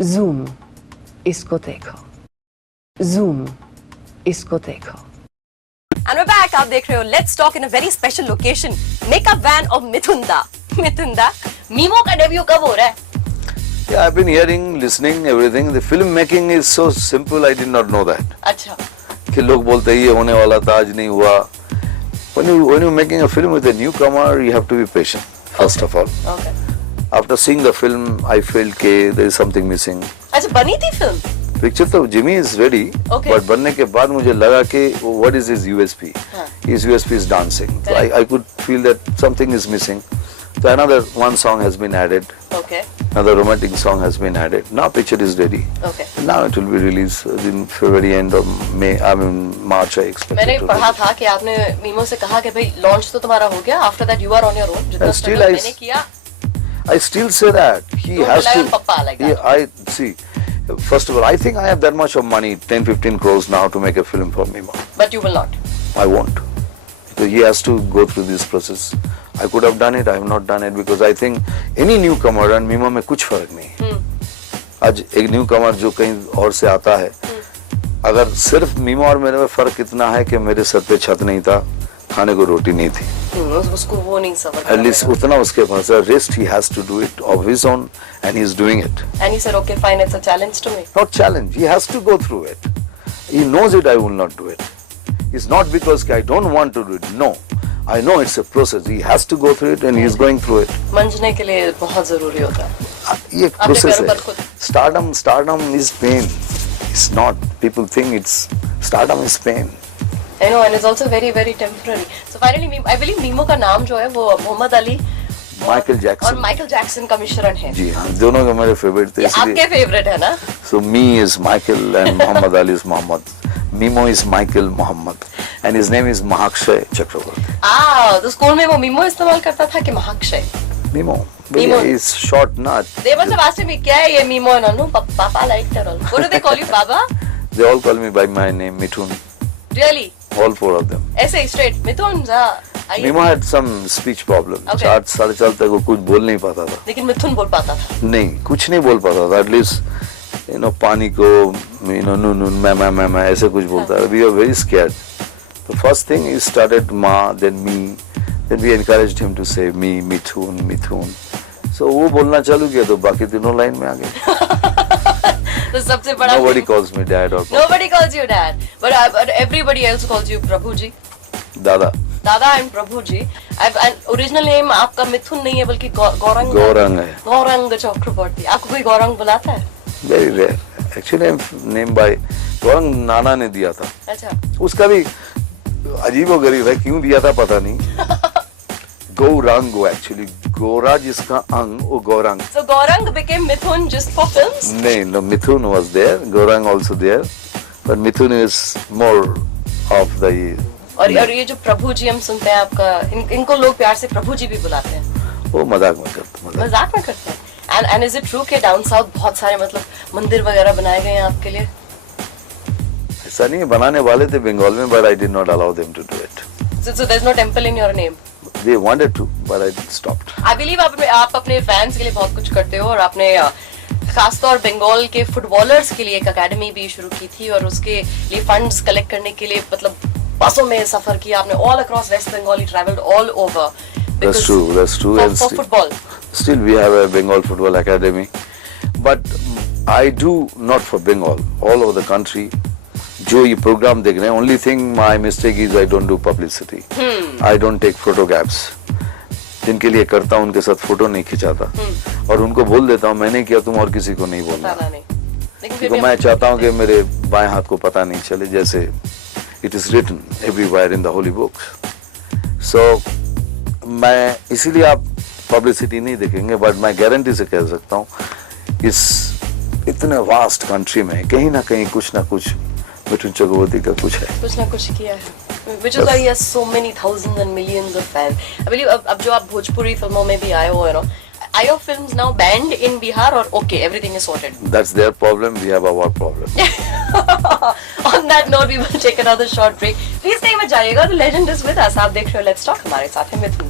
Zoom, इसको देखो, zoom, इसको देखो। And we're back. आप देख रहे हो Let's Talk in a very special location. Makeup van of Mithun Da. Mithun Da, memo का डेब्यू कब हो रहा है? Yeah, I've been hearing, listening, everything. The film making is so simple. I did not know that. अच्छा. कि लोग बोलते हैं ये होने वाला था, आज नहीं हुआ. When you're making a film with a newcomer, you have to be patient. First of all. Okay. After seeing the film, I felt कि there is something missing. अच्छा, बनी थी फिल्म? पिक्चर तो जिमी इज रेडी, बट बनने के बाद मुझे लगा कि what is his USP. His USP is dancing. So I could feel that something is missing. So another one song has been added. Okay. Another romantic song has been added. Now picture is ready. Okay. Now it will be released in February end of May. I mean March I expect. मैंने पढ़ा था कि आपने memo से कहा कि भाई launch तो तुम्हारा हो गया. After that you are on your own. जितना स्ट्रगल मैंने किया. I still say that he has to. Papa like that. Yeah, I see. First of all, I think I have that much of money, 10-15 crores now to make a film for Mimo. But you will not. I won't. Because he has to go through this process. I could have done it, I have not done it because I think any newcomer and Mimo में कुछ फर्क नहीं. आज एक newcomer जो कहीं और से आता है, अगर सिर्फ Mimo और मेरे में फर्क इतना है कि मेरे सर पे छत नहीं था, खाने को रोटी नहीं थी. उसको वो नहीं समझ. At least उतना उसके पास है. Rest he has to do it of his own and he is doing it. And he said, okay, fine, it's a challenge to me. Not challenge. He has to go through it. He knows it. I will not do it. It's not because I don't want to do it. No, I know it's a process. He has to go through it and he is going through it. मंजने के लिए बहुत जरूरी होता है. ये process है. Stardom is pain. It's not. People think it's stardom is pain. I know, and it's also very, very temporary. So finally, I believe memo का नाम जो है वो मोहम्मद अली, माइकल जैक्सन और माइकल जैक्सन का मिश्रण है. जी हाँ, दोनों के मेरे फेवरेट थे. आपके फेवरेट है ना? So me is Michael and Muhammad Ali is Muhammad. Mimo is Michael Muhammad and his name is Mahakshay Chakravarti. तो स्कूल में वो मीमो इस्तेमाल करता था कि महाक्षय? Mimo. Mimo is short nut. They must have asked me क्या है ये मीमो ना? No, Papa liked it all. What do they call you, Baba? They all call me by my name, Mithun. Really? All four of them. ऐसे straight मिथुन जा. Mimo had some speech problem. 4 साल तक वो कुछ बोल नहीं पाता था. लेकिन मिथुन बोल पाता था. नहीं, कुछ नहीं बोल पाता था. At least, पानी को, नून, मैं ऐसे कुछ बोलता था. We were very scared. The first thing he started ma, then me, then we encouraged him to say me, Mithun. So वो बोलना चालू किया तो बाकी तीनों लाइन में आ गए. तो सबसे बड़ा. Nobody calls me dad or. Nobody calls you dad, but everybody else calls you प्रभु जी. दादा. दादा and Prabhu ji. Original name आपका मिथुन नहीं है बल्कि गौरंग. गौरंग है. गौरंग चक्रवर्ती. आपको कोई गौरंग बुलाता है? Very rare. Actually I'm named by Gaurang नाना ने दिया था. अच्छा. उसका भी अजीबोगरीब है, क्यों दिया था पता नहीं. गौरंग actually. गोरा जिसका अंग वो Gaurang. So Gaurang became Mithun just for films? नहीं, no, Mithun was there, Gaurang also there, but Mithun is more of the. और ये जो प्रभु जी हम सुनते हैं आपका, इनको लोग प्यार से प्रभु जी भी बुलाते हैं. वो मजाक में करते हैं. मजाक में करते हैं. And is it true कि डाउन साउथ बहुत सारे मतलब मंदिर वगैरह बनाए गए हैं आपके लिए? ऐसा नहीं है, बनाने वाले थे बंगाल में, but I did not allow them to do it. So there's no temple in your name? They wanted to, but I stopped. I believe आप अपने फैंस के लिए बहुत कुछ करते हो और आपने खासतौर बंगाल के फुटबॉलर्स के लिए एक एकेडमी भी शुरू की थी और उसके लिए फंड्स कलेक्ट करने के लिए मतलब बसों में सफर किया आपने. All across West Bengal, you traveled all over. That's true. For football. Still we have a Bengal Football Academy, but I do not for Bengal, all over the country. जो ये प्रोग्राम देख रहे हैं, only thing my mistake is I don't do publicity. I don't take photographs. जिनके लिए करता हूँ उनके साथ फोटो नहीं खिंचाता और उनको बोल देता हूँ मैंने किया, तुम और किसी को नहीं बोलना. क्योंकि मैं चाहता हूँ कि मेरे बाएं हाथ को पता नहीं चले, जैसे it is written everywhere in the holy books. So मैं इसीलिए आप पब्लिसिटी नहीं देखेंगे, बट मैं गारंटी से कह सकता हूँ इस इतने वास्ट कंट्री में कहीं ना कहीं कुछ ना कुछ मिथुन चक्रवर्ती का कुछ है. कुछ ना कुछ किया है. Which is why he has so many thousands and millions of fans. I believe अब जो आप भोजपुरी फिल्मों में भी आए हो, are your films now banned in Bihar or okay, everything is sorted? That's their problem. We have our problem. On that note, we will take another short break. Please कहीं मत जाइएगा. The legend is with us. आप देख रहे हो Let's Talk. हमारे साथ है मिथुन.